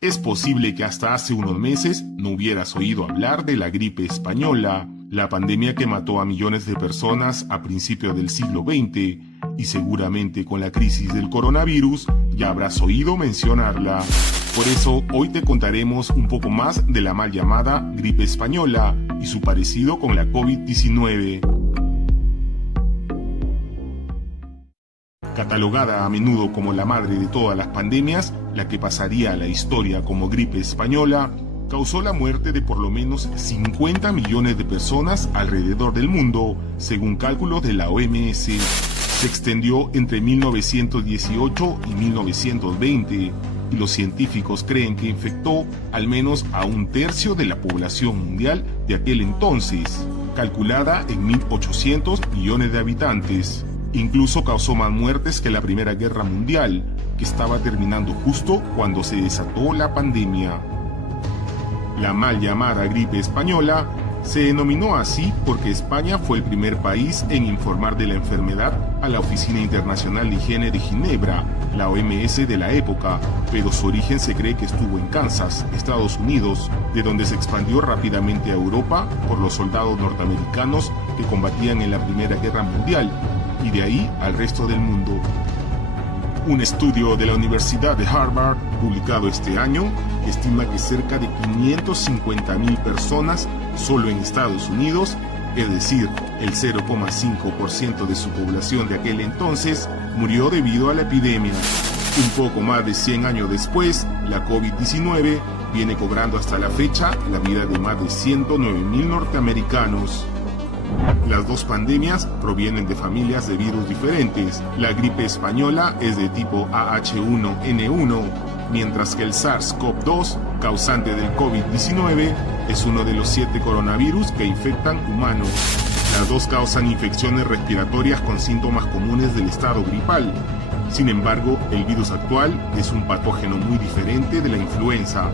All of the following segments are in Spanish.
Es posible que hasta hace unos meses no hubieras oído hablar de la gripe española, la pandemia que mató a millones de personas a principios del siglo XX, y seguramente con la crisis del coronavirus ya habrás oído mencionarla. Por eso hoy te contaremos un poco más de la mal llamada gripe española y su parecido con la COVID-19. Catalogada a menudo como la madre de todas las pandemias, la que pasaría a la historia como gripe española, causó la muerte de por lo menos 50 millones de personas alrededor del mundo, según cálculos de la OMS. Se extendió entre 1918 y 1920, y los científicos creen que infectó al menos a un tercio de la población mundial de aquel entonces, calculada en 1.800 millones de habitantes. Incluso causó más muertes que la Primera Guerra Mundial, que estaba terminando justo cuando se desató la pandemia. La mal llamada gripe española se denominó así porque España fue el primer país en informar de la enfermedad a la Oficina Internacional de Higiene de Ginebra, la OMS de la época, pero su origen se cree que estuvo en Kansas, Estados Unidos, de donde se expandió rápidamente a Europa por los soldados norteamericanos que combatían en la Primera Guerra Mundial, y de ahí al resto del mundo. Un estudio de la Universidad de Harvard, publicado este año, estima que cerca de 550,000 personas solo en Estados Unidos, es decir, el 0,5% de su población de aquel entonces, murió debido a la epidemia. Un poco más de 100 años después, la COVID-19 viene cobrando hasta la fecha la vida de más de 109,000 norteamericanos. Las dos pandemias provienen de familias de virus diferentes. La gripe española es de tipo AH1N1, mientras que el SARS-CoV-2, causante del COVID-19, es uno de los 7 coronavirus que infectan humanos. Las dos causan infecciones respiratorias con síntomas comunes del estado gripal. Sin embargo, el virus actual es un patógeno muy diferente de la influenza.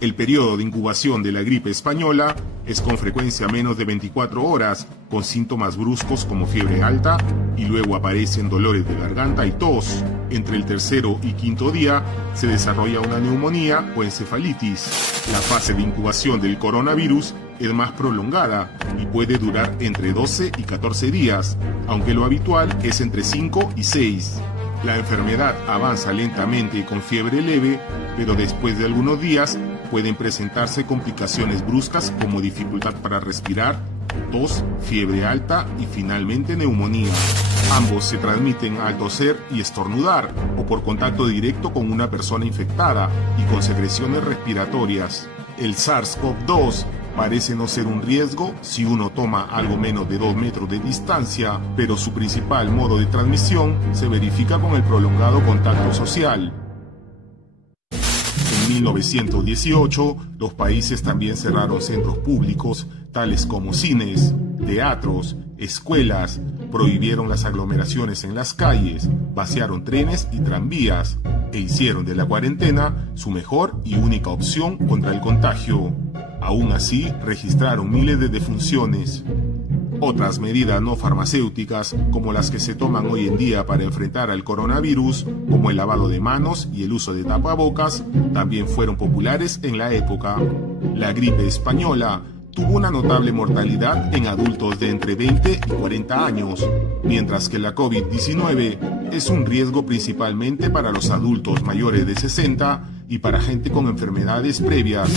El periodo de incubación de la gripe española es con frecuencia menos de 24 horas, con síntomas bruscos como fiebre alta, y luego aparecen dolores de garganta y tos. Entre el tercero y quinto día se desarrolla una neumonía o encefalitis. La fase de incubación del coronavirus es más prolongada y puede durar entre 12 y 14 días, aunque lo habitual es entre 5 y 6. La enfermedad avanza lentamente con fiebre leve, pero después de algunos días pueden presentarse complicaciones bruscas como dificultad para respirar, tos, fiebre alta y finalmente neumonía. Ambos se transmiten al toser y estornudar o por contacto directo con una persona infectada y con secreciones respiratorias. El SARS-CoV-2 parece no ser un riesgo si uno toma algo menos de 2 metros de distancia, pero su principal modo de transmisión se verifica con el prolongado contacto social. En 1918, los países también cerraron centros públicos, tales como cines, teatros, escuelas, prohibieron las aglomeraciones en las calles, vaciaron trenes y tranvías, e hicieron de la cuarentena su mejor y única opción contra el contagio. Aún así, registraron miles de defunciones. Otras medidas no farmacéuticas, como las que se toman hoy en día para enfrentar al coronavirus, como el lavado de manos y el uso de tapabocas, también fueron populares en la época. La gripe española tuvo una notable mortalidad en adultos de entre 20 y 40 años, mientras que la COVID-19 es un riesgo principalmente para los adultos mayores de 60 y para gente con enfermedades previas.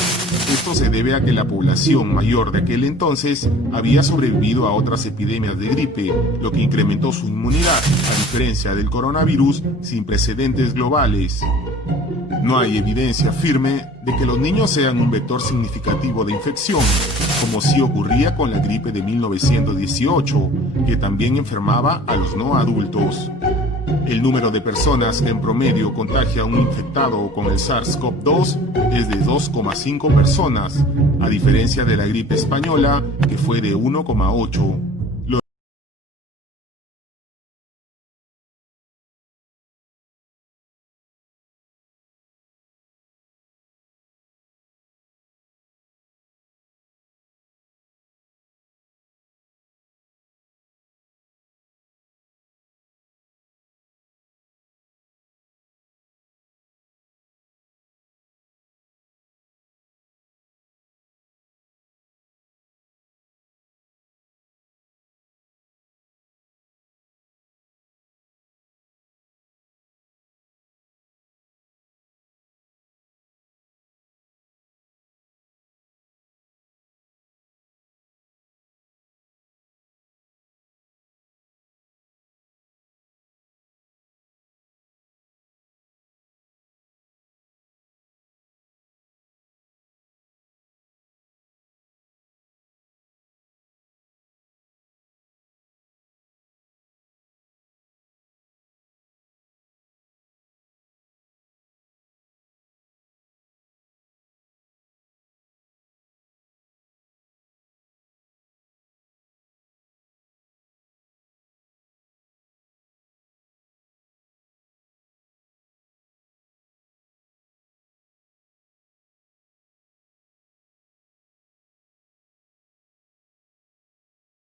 Esto se debe a que la población mayor de aquel entonces había sobrevivido a otras epidemias de gripe, lo que incrementó su inmunidad, a diferencia del coronavirus sin precedentes globales. No hay evidencia firme de que los niños sean un vector significativo de infección, como sí ocurría con la gripe de 1918, que también enfermaba a los no adultos. El número de personas que en promedio contagia a un infectado con el SARS-CoV-2 es de 2,5 personas, a diferencia de la gripe española, que fue de 1,8.